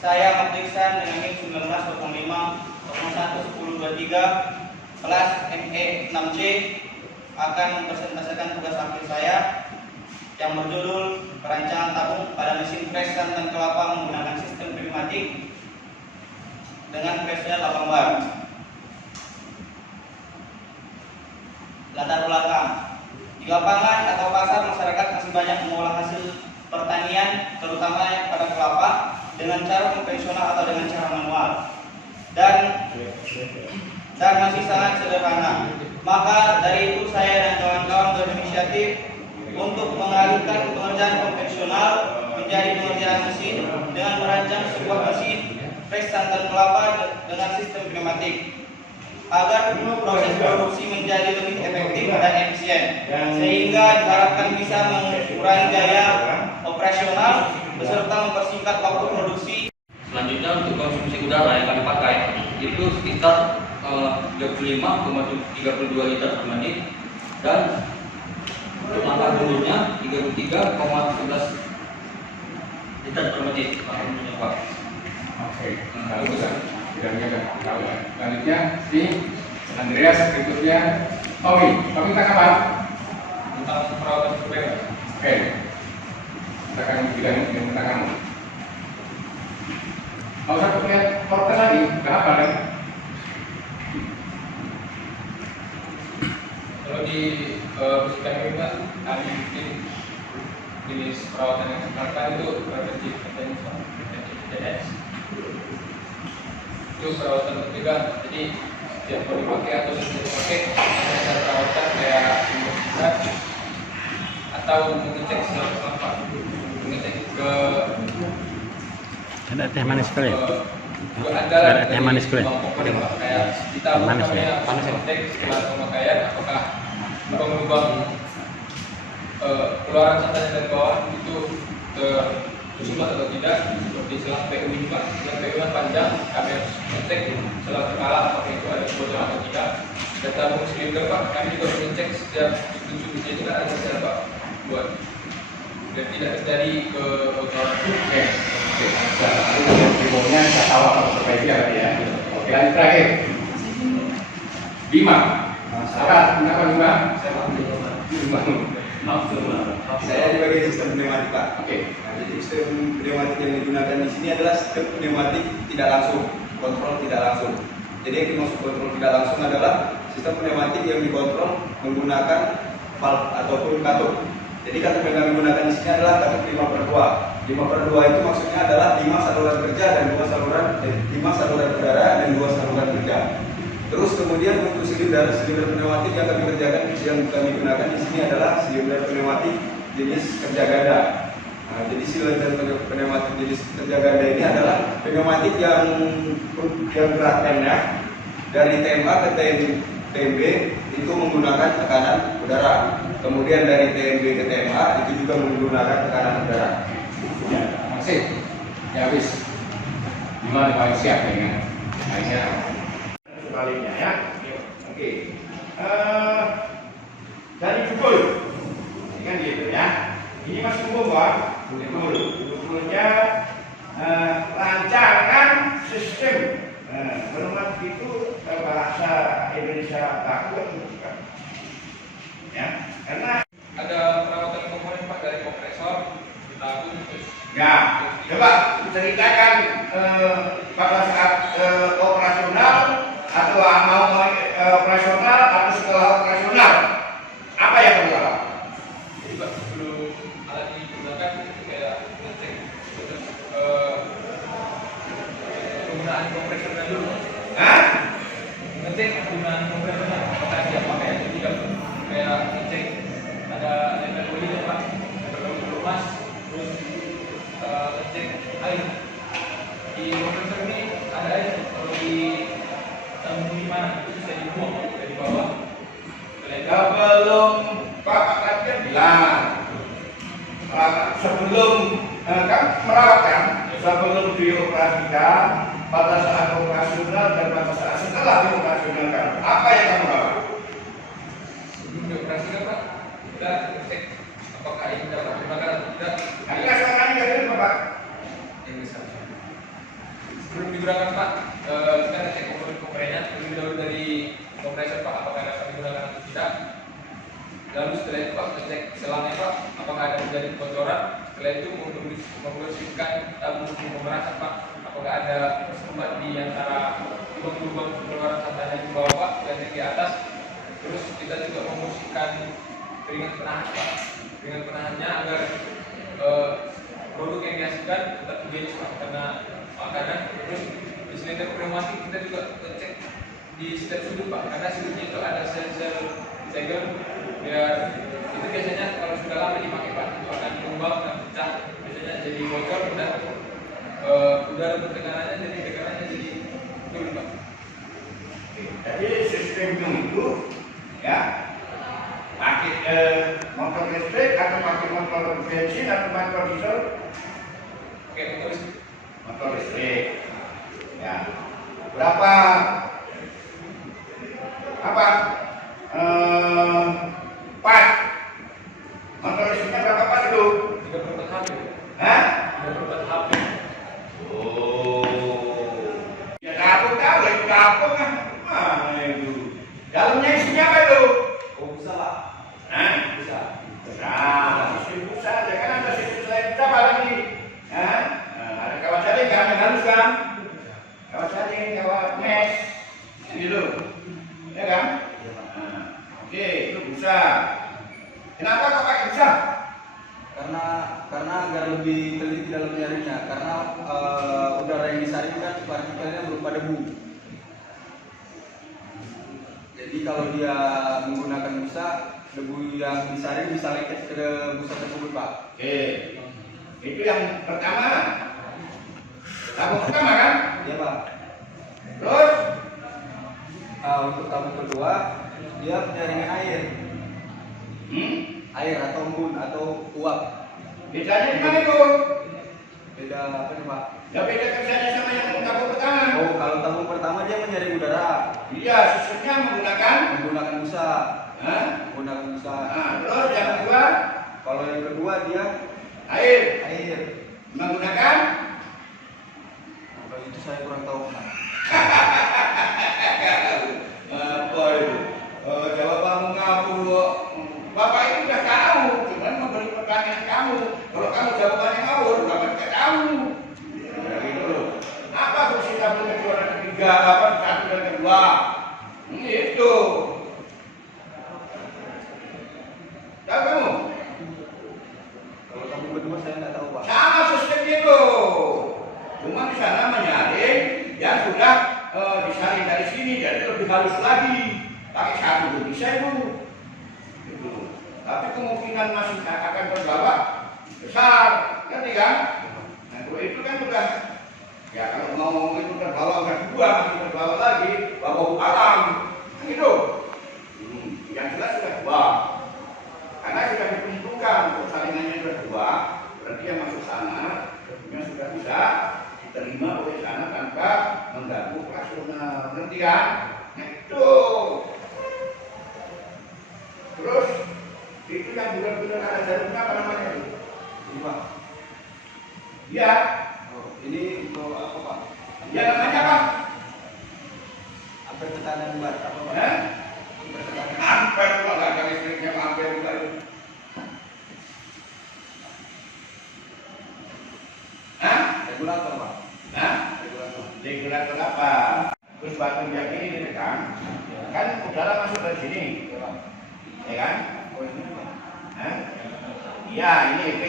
Saya Mapiksan dengan NIM 1905-01-1023 kelas ME 6C akan mempresentasikan tugas akhir saya yang berjudul perancangan tabung pada mesin pres santan kelapa menggunakan sistem pneumatik dengan presnya 8 bar. Latar belakang: di lapangan atau pasar masyarakat masih banyak mengolah hasil pertanian, terutama pada kelapa, dengan cara konvensional atau dengan cara manual, dan masih sangat sederhana. Maka dari itu saya dan kawan-kawan berinisiatif untuk mengalihkan pengerjaan konvensional menjadi pengerjaan mesin dengan merancang sebuah mesin pres santan kelapa dengan sistem pneumatik agar proses produksi menjadi lebih efektif dan efisien, sehingga diharapkan bisa mengurangi biaya operasional beserta mempersingkat waktu produksi. Selanjutnya untuk konsumsi udara yang kami pakai itu sekitar 35,32 liter per menit, dan untuk angka turunnya 33,11 liter per menit. Pak. Oke, bagus kan? Tidak tahu ya. Selanjutnya si Andreas, berikutnya Tommy. Tommy tentang apa? Tentang perawatan berbeda. Oke. Kita akan bilang tentang kamu. Kalau saya lihat porter lagi, nggak apa kan? Kalau di musim kami Pak, kami bikin jenis perawatan yang dilakukan itu preventif maintenance. Itu perawatan pencegahan. Jadi setiap mau dipakai atau sudah dipakai, ada perawatan kayak membersihkan atau mengecek selang kelapa, mengecek ke ada teh manis kali. Ada teh manis kali. Kayak kita manis ya. panas cek setelah pemakaian apakah lubang-lubang keluaran santan dari bawah itu tersumbat atau tidak, seperti selang PU ini Pak. Selang PU yang panjang, kami harus cek selang terkala apakah itu ada kebocoran atau tidak. Dan tabung silinder Pak, kami juga mengecek setiap tujuh itu kan ada sel Pak buat dan tidak terjadi kebocoran. Oke. Primonya saya tahu apa perbaiki ya. Oke, lanjut terakhir. Bima. Silakan, kenapa Bima? Saya di bagian sistem pneumatik Pak. Oke. Nah, jadi sistem pneumatik yang digunakan di sini adalah sistem pneumatik tidak langsung, kontrol tidak langsung. Jadi yang dimaksud kontrol tidak langsung adalah sistem pneumatik yang dikontrol menggunakan valve ataupun katup. Jadi katup yang kami gunakan di sini adalah katup 5/2. 5/2 itu maksudnya adalah 5 saluran kerja dan 5 saluran udara dan 2 saluran kerja. Terus kemudian untuk silinder pneumatik yang kami kerjakan, yang kami gunakan di sini adalah silinder pneumatik jenis kerja ganda. Nah, jadi silinder pneumatik jenis kerja ganda ini adalah pneumatik yang gerakannya dari TMA ke TMB itu menggunakan tekanan udara. Kemudian dari TMB ke TMA itu juga menggunakan tekanan udara. Ya, masih. Ya habis. Gimana paling siap dengan lainnya? Sebaliknya ya. Oke. Dari jubul. Ini kan gitu ya. Ini masih umum Pak. Jubulnya rancangan sistem pneumatik itu bahasa Indonesia baku bukan. Ya, karena Ada perawatan komponen Pak dari kompresor, tabung terus. ya, coba ceritakan pada saat operasional atau mau operasional atau setelah operasional apa yang kamu lakukan? Jadi Pak, sebelum alat ini digunakan itu kayak ngecek penggunaan kompresornya dulu. Hah? Ngecek penggunaan kompresornya apakah dia pakai atau tidak. Kayak ngecek ada level olinya Pak, level kemas, terus ngecek air di kompresor ini ada air. Kalau di tabung di mana itu bisa dibuang dari bawah. Sebelum Pak Rakyat bilang sebelum kan merawatkan sebelum dioperasikan, pada saat operasional dan pada saat setelah dioperasionalkan, apa yang kamu lakukan? Sebelum dioperasikan Pak, kita cek apakah ini dapat digunakan atau tidak. Ini kan sekarang ini Pak. Yang bisa. terjadi kebocoran. Setelah itu membersihkan tabung pemerasan Pak. Apakah ada tersumbat di antara lubang-lubang pengeluaran sampahnya di bawah Pak dan yang di atas. Terus kita juga membersihkan piringan penahan Pak. Piringan penahannya agar produk yang dihasilkan tetap higienis Pak, karena makanan. Terus di silinder pneumatik kita juga cek di setiap sudut Pak, karena sudutnya itu ada sensor segel biar itu biasanya kalau sudah lama dipakai Pak itu akan tumbang dan pecah, biasanya jadi bocor dan udara bertekanannya jadi turun Pak. Jadi sistem itu ya pakai motor listrik atau pakai motor bensin atau motor diesel? Oke, terus Motor listrik. Ya. Berapa part? Motor listriknya berapa part itu? 34 HP. Hah? 34 HP. Oh. Ya tahu lagi kapung kan. Mana itu? Dalamnya isinya apa itu? Oh bisa Pak. Hah? Bisa. Nah, sistem busa aja kan ada sistem selain kita apa lagi? Hah? Nah, ada kawat jaring kan yang halus kan? Kawat jaring, kawat mesh, gitu, ya kan? Nah, oke, itu busa. Kenapa kok pakai busa? Karena agar lebih teliti dalam menyaringnya, karena udara yang disaring kan partikelnya berupa debu. Jadi kalau dia menggunakan busa, debu yang disaring bisa lengket ke busa tersebut Pak. Oke, itu yang pertama. Tabung pertama kan? Iya Pak. Terus, Untuk tabung kedua, dia penyaringan air, air atau embun atau uap. bedanya di mana itu? Beda apa nih Pak? Ya beda kerjanya sama yang tabung pertama. Oh, kalau tabung pertama dia menyaring udara, Iya, sistemnya menggunakan. menggunakan busa, Hah? menggunakan busa. Nah, terus yang kedua, Kalau yang kedua dia air air. menggunakan. Kalau itu saya kurang tahu Pak. Apa itu? Jawabanmu ngapur kok. Bapak itu sudah tahu, cuman memberi pertanyaan kamu. Kalau kamu jawabannya ngawur, Bapak tidak tahu. Ya gitu loh. Apa fungsi tabung kedua dan ketiga? Apa satu dan kedua? Itu. Tahu kamu? Kalau tabung kedua saya nggak tahu Pak. Sama sistemnya itu. Cuma di sana menyaring yang sudah disaring dari sini, jadi lebih halus lagi. Pakai satu pun bisa itu. Gitu. Tapi kemungkinan masih akan terbawa besar, ngerti kan? Nah kalau itu kan sudah, ya kalau mau itu terbawa udah dua, masih terbawa lagi, bawa alam, kan gitu. Yang jelas sudah dua. Karena sudah ditentukan persalingannya sudah dua, berarti yang masuk sana yang sudah bisa diterima oleh sana tanpa mengganggu operasional, ngerti kan? Nah itu. Terus itu yang bulan-bulan ada jarumnya apa namanya itu? Ini Pak. Iya. Oh, ini untuk apa Pak? Ya namanya apa? Ampere tekanan Pak. Apa Pak? Hah? Ampere tekanan. Ampere kok nggak ada listriknya ampere juga. Hah? Regulator Pak. Hah? Regulator. Regulator apa? Terus batu yang ini ditekan, kan udara masuk dari sini, ya kan? Oh ini Pak. Hah? Iya, ini P.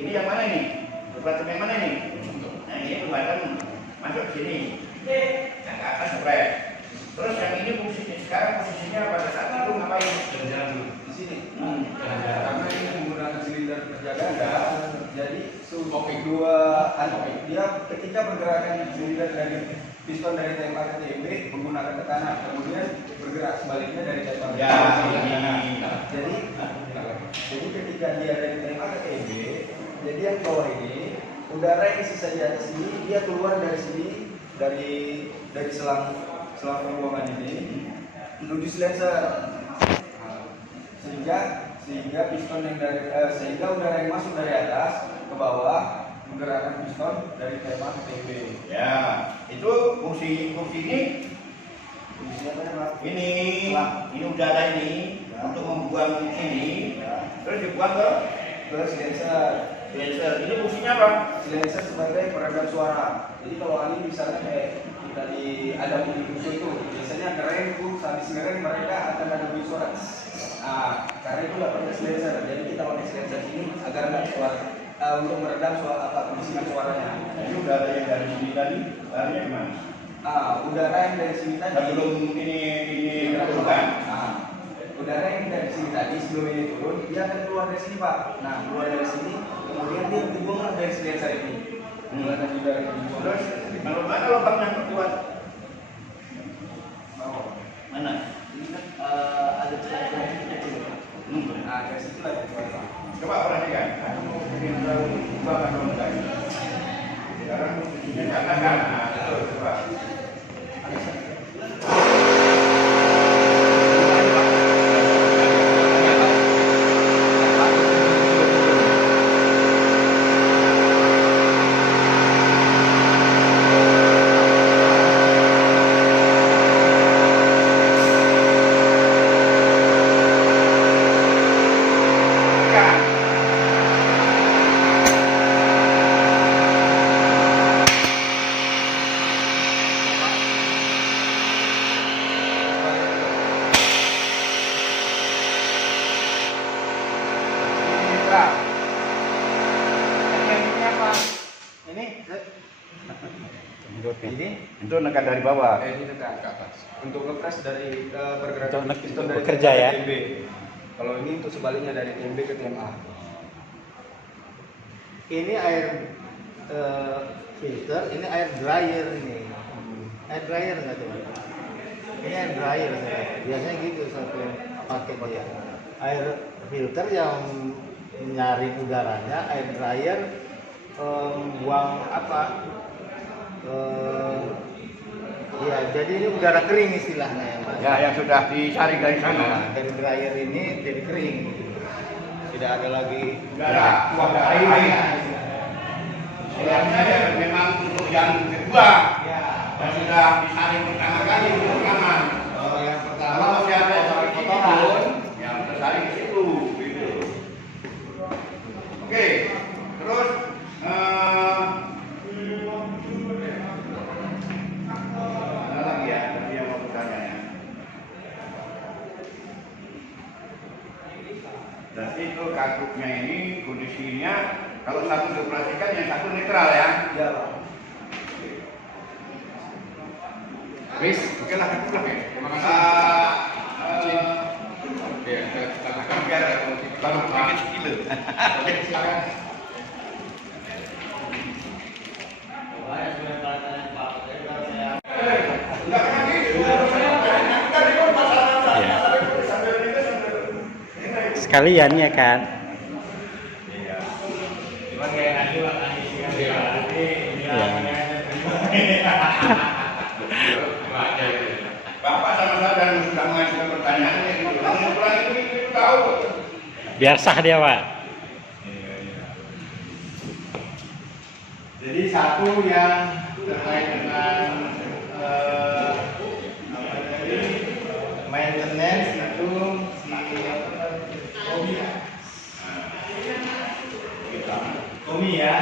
Ini yang mana nih? Batu yang mana nih? Nah ini batu masuk ke sini, yang ke atas spray. Terus yang ini posisinya sekarang posisinya pada saat itu ngapain? Jalan dulu. Di sini. Jalan-jalan. Karena ini menggunakan silinder kerja ganda, jadi dua dia ketika pergerakan silinder dari piston dari TMA ke TMB menggunakan tekanan, kemudian bergerak sebaliknya dari TMA ke Ya, TMB. Jadi ketika dia dari TMA ke TMB, jadi yang bawah ini udara yang sisa di atas ini dia keluar dari sini dari selang pembuangan ini menuju silencer. Sehingga piston yang dari sehingga udara yang masuk dari atas ke bawah menggerakkan piston dari TMA ke TMB. Ya, itu fungsi ini. Fungsinya apa ya Pak? Ini udara ini untuk membuang ini, terus dibuang ke ke silencer. Silencer. Ini fungsinya apa? Silencer sebagai peredam suara. Jadi kalau angin misalnya kayak kita ada bunyi kucing itu, biasanya keren tuh, habis keren mereka akan ada bunyi suara. Karena itu nggak pakai silencer. Jadi kita pakai silencer ini agar nggak suara untuk meredam suara kebisikan suaranya. Jadi udara yang dari sini tadi larinya kemana? Udara yang dari sini tadi. Sebelum ini dilakukan. Udara yang dari sini tadi sebelum ini turun, dia akan keluar dari sini Pak. Nah keluar dari sini, kemudian dia dibuang dari silencer ini. Menggunakan udara yang dibuang. Terus kalau mana lubangnya kuat? Mana? Ini kan ada celah kecil. Nah dari situ lagi Pak. Coba perhatikan. Aku mau bikin tahu lubang dong tadi. Sekarang dinyatakan. Coba. Ini Itu nekan dari bawah. ini tekan ke atas. Untuk ngepres dari pergerakan Untuk piston dari bekerja TMA ya? ke TMB. Kalau ini untuk sebaliknya dari TMB ke TMA. Ini air filter, ini air dryer ini. Air dryer nggak tuh? Ini air dryer saya. Biasanya gitu satu paket dia. Air filter yang menyaring udaranya, air dryer buang apa? Ya, jadi ini udara kering istilahnya ya, Mas. Ya, yang sudah disaring dari sana. Nah, dari dryer ini jadi kering. Tidak ada lagi Udara, uap dari air. Istilahnya memang untuk yang kedua. Dan sudah disaring pertama kali untuk rekaman. yang pertama Kalau masih ada yang kotoran. yang tersaring ke situ, gitu. Oke, terus ada lagi ya, tadi yang mau bertanya ya. Dan itu kartunya ini kondisinya kalau satu dioperasikan yang satu netral ya. Ya Pak. Wis, oke lah, kan pulang ya. Terima kasih. Oke, kita akan Biar baru sedikit kilo. Oke, silakan. Sekalian ya kan? Bapak sama saya dan sudah mengajukan pertanyaan itu. Namun pulang itu tahu. Biar sah dia, Pak. Jadi satu yang terkait dengan apa tadi maintenance itu Komi ya.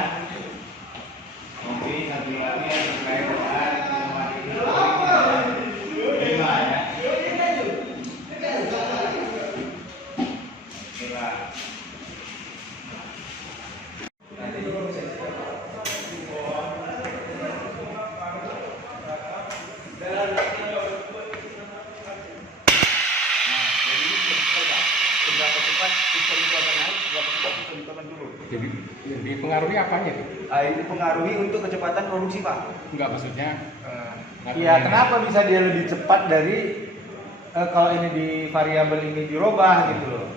Komi satu lagi yang terkait dengan pneumatik lima ya. Seberapa cepat sistem itu akan naik, seberapa cepat sistem itu akan turun. Jadi dipengaruhi apanya itu? Ini pengaruhi untuk kecepatan produksi Pak. Enggak maksudnya Iya, kenapa bisa dia lebih cepat dari kalau ini di variabel ini dirubah gitu loh.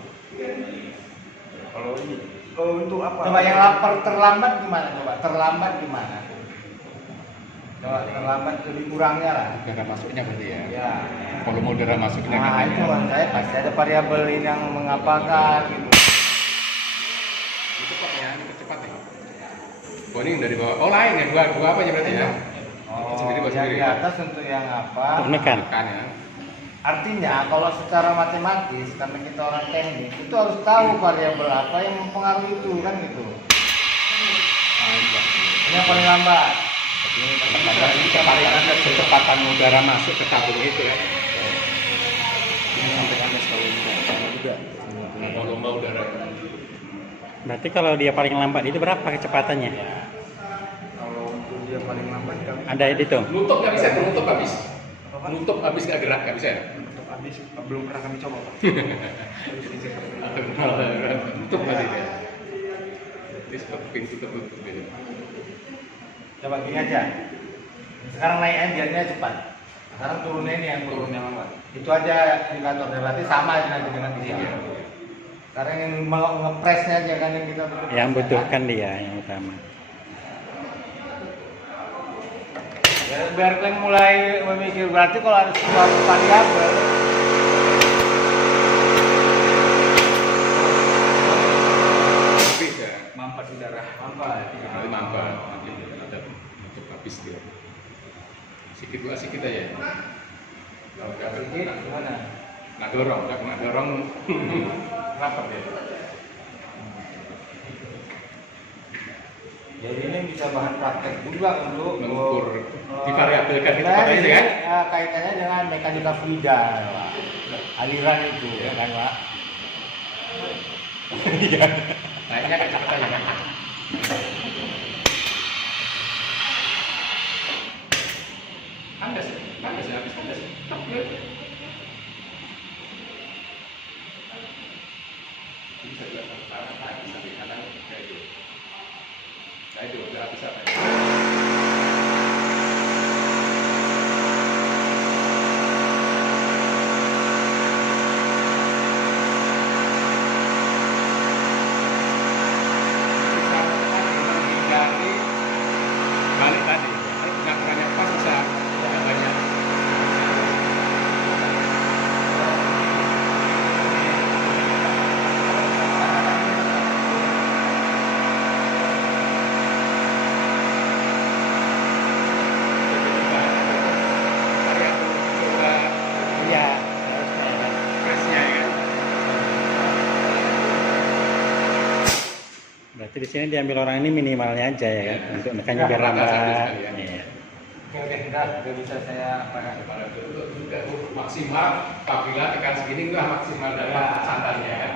Kalau ini, kalau untuk apa? Coba yang lapar terlambat gimana coba? Terlambat gimana? Coba terlambat lebih kurangnya lah. udara masuknya berarti ya. Ya. Volume udara masuknya Nah, itu maksud saya pasti ada variabel ini yang mengapakan gitu. Itu cepat ya, ini cepat ya. Oh, ini dari bawah. Oh, lain ya, dua apa aja berarti ya? Oh, Sendiri buat yang sendiri. di atas untuk yang apa? Tekan ya. Artinya kalau secara matematis karena kita orang teknik itu harus tahu variabel apa yang mempengaruhi itu kan gitu. Nah, ini yang paling lambat. Kecepatan udara masuk ke tabung itu ya. Sampai Anda selalu juga. Lomba udara. Berarti kalau dia paling lambat itu berapa kecepatannya? Kalau untuk dia paling lambat kami Ada itu? Nutup nggak bisa, nutup habis. Nutup habis nggak gerak, nggak bisa. untuk habis belum pernah kami coba Pak. Nutup tadi dia. Jadi seperti pintu tertutup gitu. Coba gini aja. Sekarang naiknya biarnya cepat. Sekarang turunnya ini yang turunnya lambat. Itu aja indikator berarti sama aja nanti dengan di sini. Sekarang yang mau ngepresnya aja kan yang kita butuhkan. Yang butuhkan dia yang utama. Ya, biar kalian mulai memikir berarti kalau ada suatu variabel Habis ya. Mampat udara. apa? Nanti mampat. Nanti ada nutup habis dia. Sikit dua sikit aja. Kalau nggak Sedikit gimana? nak dorong rapat ya. Jadi ini bisa bahan praktek juga untuk Mengukur divariabelkan kecepatannya ini, kan? kaitannya dengan mekanika fluida, Pak. Aliran itu, ya kan, Pak? Naiknya kecepatannya kan? Kandas ya, habis kandas. Bisa juga satu tangan, bisa di kanan kayak itu. Nah itu udah habis apa ya? Bisa menghindari balik tadi. Nggak banyak pas bisa nggak banyak. Iya. Berarti di sini diambil orang ini minimalnya aja ya kan, untuk makanya biar lambat. Iya. Oke, udah bisa saya pakai. Maksimal apabila tekan segini udah maksimal dapat santannya kan.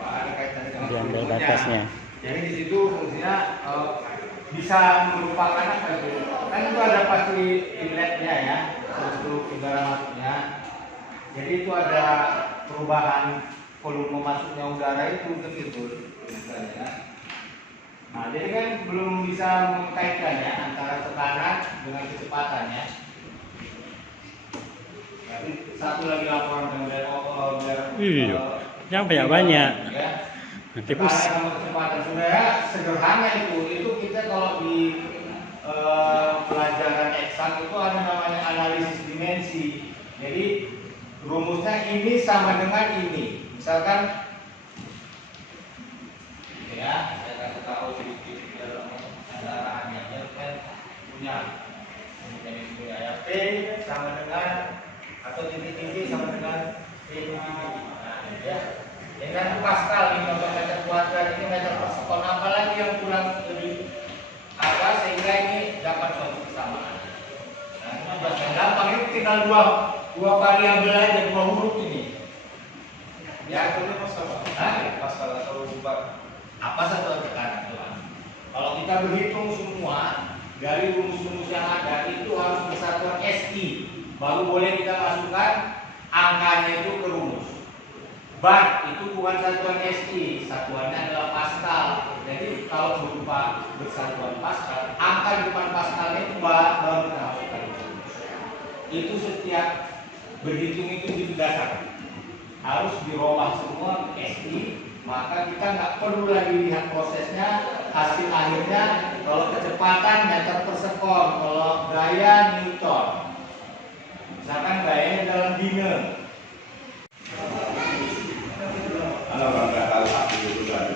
Ada kaitannya dengan Diambil volume-nya. batasnya. Jadi di situ fungsinya bisa merupakan apa itu? Kan itu ada pasti inletnya ya, untuk udara masuknya. Jadi itu ada perubahan volume masuknya udara itu begitu misalnya. Nah, jadi kan belum bisa mengkaitkannya antara tekanan dengan kecepatannya. Tapi satu lagi laporan dari Iya. Yang banyak. Ya. Nanti pusing. Tekanan sama kecepatan sebenarnya sederhana itu kita kalau di pelajaran eksak itu ada namanya analisis dimensi. Jadi rumusnya ini sama dengan ini. Misalkan ya, saya kasih tahu sedikit dalam kendaraannya ya kan punya kemudian ini punya ya P sama dengan atau titik-titik sama dengan P titik. Nah, ya. Dengan Pascal ini untuk meter kuadrat ini meter per sekon apalagi yang kurang lebih apa sehingga ini dapat suatu kesamaan. Nah, itu bahasa gampang ini tinggal dua variabel aja, dua huruf ini. Ya, itu Pascal. Pasal atau ubah Apa satu tekanan Tuhan? Kalau kita berhitung semua dari rumus-rumus yang ada itu harus bersatuan SI, baru boleh kita masukkan angkanya itu ke rumus. Bar itu bukan satuan SI, satuannya adalah Pascal. Jadi kalau berupa bersatuan Pascal, angka di depan Pascalnya itu baru kita masukkan ke rumus. Itu setiap berhitung itu didasarkan harus dirubah semua ke SI. Maka kita nggak perlu lagi lihat prosesnya, hasil akhirnya kalau kecepatan meter per sekon, kalau gaya Newton. Misalkan gayanya dalam diner. Kalau orang nggak tahu aku itu lagi.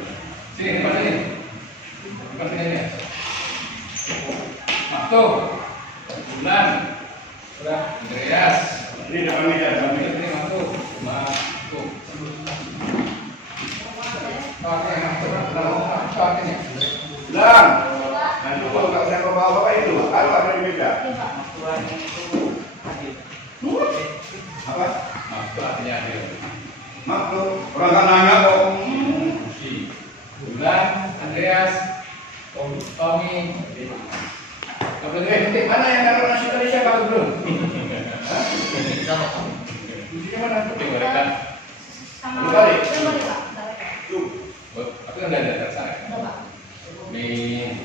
Sini, pasang ini. Pasang ini. Waktu. Bulan. Andreas. Ini depan meja, depan meja. Ini masuk. Masuk. Pakai pakainya. Bilang. Nanti kalau nggak usah bawa-bawa itu, kalau ada di meja. Apa? Masuk artinya adil. Maklum, orang kan nanya kok. Bulan, Andreas, Tommy. Kemudian mana yang naruh nasi tadi siapa belum? Hah? Kuncinya mana? Mereka. Balik. Tapi kan ada saya. Ini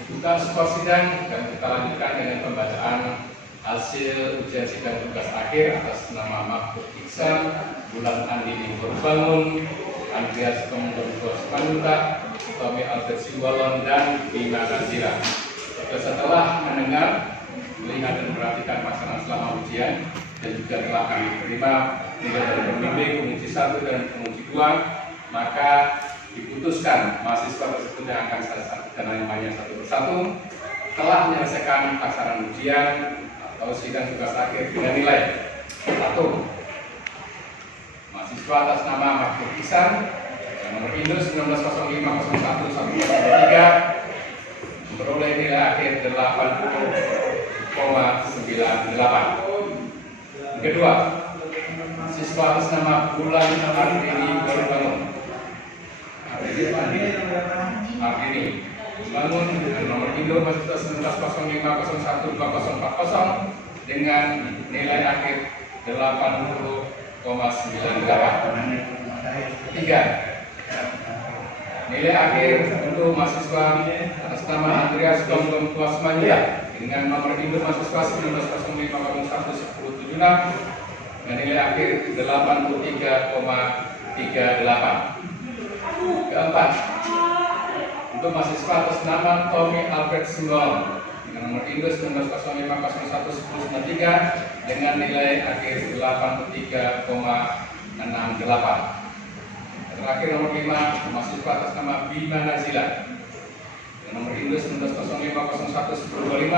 buka skor sidang dan kita lanjutkan dengan pembacaan hasil ujian sidang tugas akhir atas nama Mahfud Iksan, Bulan Andini Berbangun, Andreas Komodor Simanjuntak, Tommy Albert Simbolon, dan Bima Nazira. Setelah mendengar, melihat dan memperhatikan pelaksanaan selama ujian dan juga telah kami terima nilai dari pembimbing penguji 1 dan penguji 2, maka diputuskan mahasiswa tersebut yang akan saya sampaikan namanya satu persatu telah menyelesaikan pelaksanaan ujian atau sidang tugas akhir dengan nilai 1. Mahasiswa atas nama Mahfud Iksan nomor Indus 1905011123 memperoleh nilai akhir 80,98. Kedua, siswa atas nama Bulan Andini Berbangun Ardini Bangun nomor Indo mahasiswa 1905012040 dengan nilai akhir 80,98. Ketiga, nilai akhir untuk mahasiswa atas nama Andreas Komodor Simanjuntak dengan nomor Indo mahasiswa 1905011076 dengan nilai akhir 83,38. Keempat, untuk mahasiswa atas nama Tommy Albert Simbolon dengan nomor Indus 1905011093 dengan nilai akhir 83,68. Terakhir nomor 5, mahasiswa atas nama Bima Nazira dengan nomor Indus 1905011025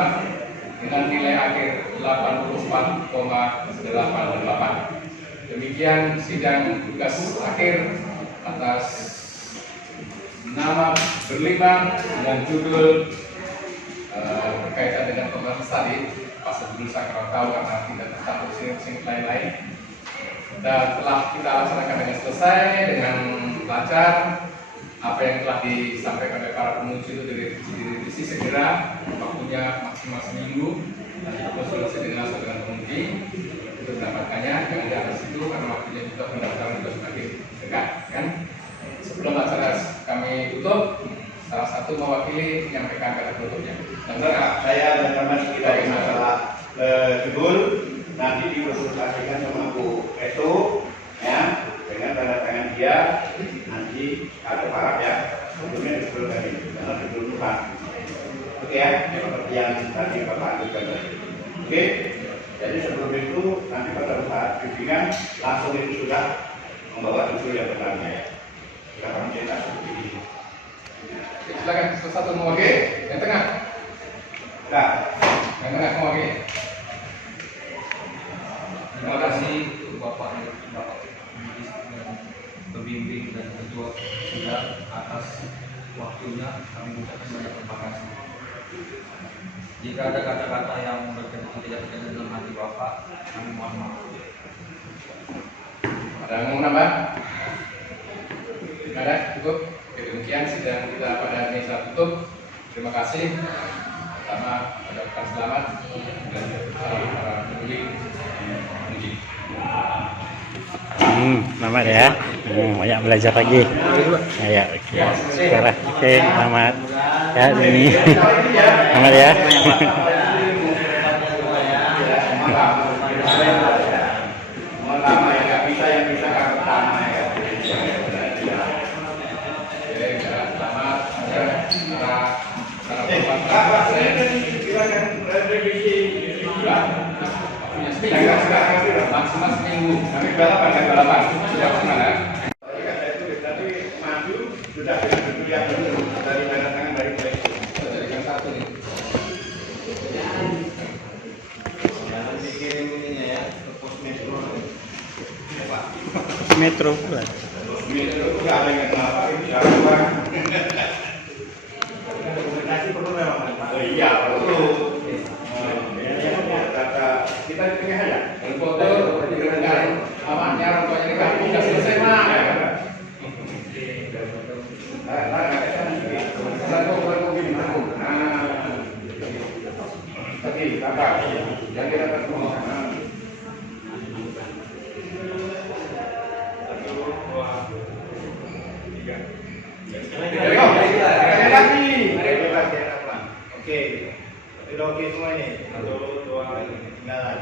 dengan nilai akhir 84,88. Demikian sidang tugas akhir atas nama berlima dengan judul berkaitan dengan pembahasan tadi. Pas sebelum saya kurang tahu karena tidak tercatat sing lain-lain. Dan telah kita laksanakan dengan selesai dengan lancar. Apa yang telah disampaikan oleh para penguji itu direvisi segera, waktunya maksimal seminggu dan kita konsultasi dengan penguji untuk mendapatkannya. Jangan di atas itu karena waktunya juga pendaftaran juga semakin dekat, kan? Sebelum acara kami tutup, salah satu mewakili menyampaikan kata penutupnya. Saya dan teman kita di masalah judul nanti dikonsultasikan sama Bu Esu ya dengan tanda tangan dia nanti ada paraf ya sebelumnya disebutkan ini karena judul Tuhan. Oke ya, seperti yang tadi Bapak anggapkan tadi. Oke, jadi sebelum itu nanti pada saat bimbingan langsung itu sudah membawa judul yang benarnya ya. Sekarang kita seperti ini. Silakan satu mewakili yang tengah. Nah, Yang tengah mewakili. Terima kasih untuk Bapak pembimbing dan ketua sidang atas waktunya. Kami ucapkan banyak terima kasih. Jika ada kata-kata yang tidak berkenan dalam hati Bapak, kami mohon maaf. Ada yang mau nambah? Tidak ada? Cukup? Oke, demikian sidang kita pada hari ini saya tutup. Terima kasih. Pertama, ucapkan selamat dan para penguji. Selamat ya. Banyak belajar lagi. Ya, oke. Sekarang, oke, selamat. Ya, ini. Selamat ya. lama yang nggak bisa yang bisa kan pertama ya. Apa saya tadi bilang yang revisi maksimal seminggu. kami balapan kan Balapan sudah kemana? Tapi maju sudah dengan judul yang benar dari tanda tangan dari Presiden. Kita jadikan satu nih. Jangan dikirim ininya ya ke pos metro. metro pula. Metro itu nggak ada yang kenapa itu siapa? Komunikasi perlu memang. Oh iya perlu. Kata kita di tengah aja. Kalau foto dengan amannya orang tuanya ini kan udah selesai mah. Tapi kakak, yang kita ketemu. Oke, oke semua ini. 1, 2, 3, tinggalan.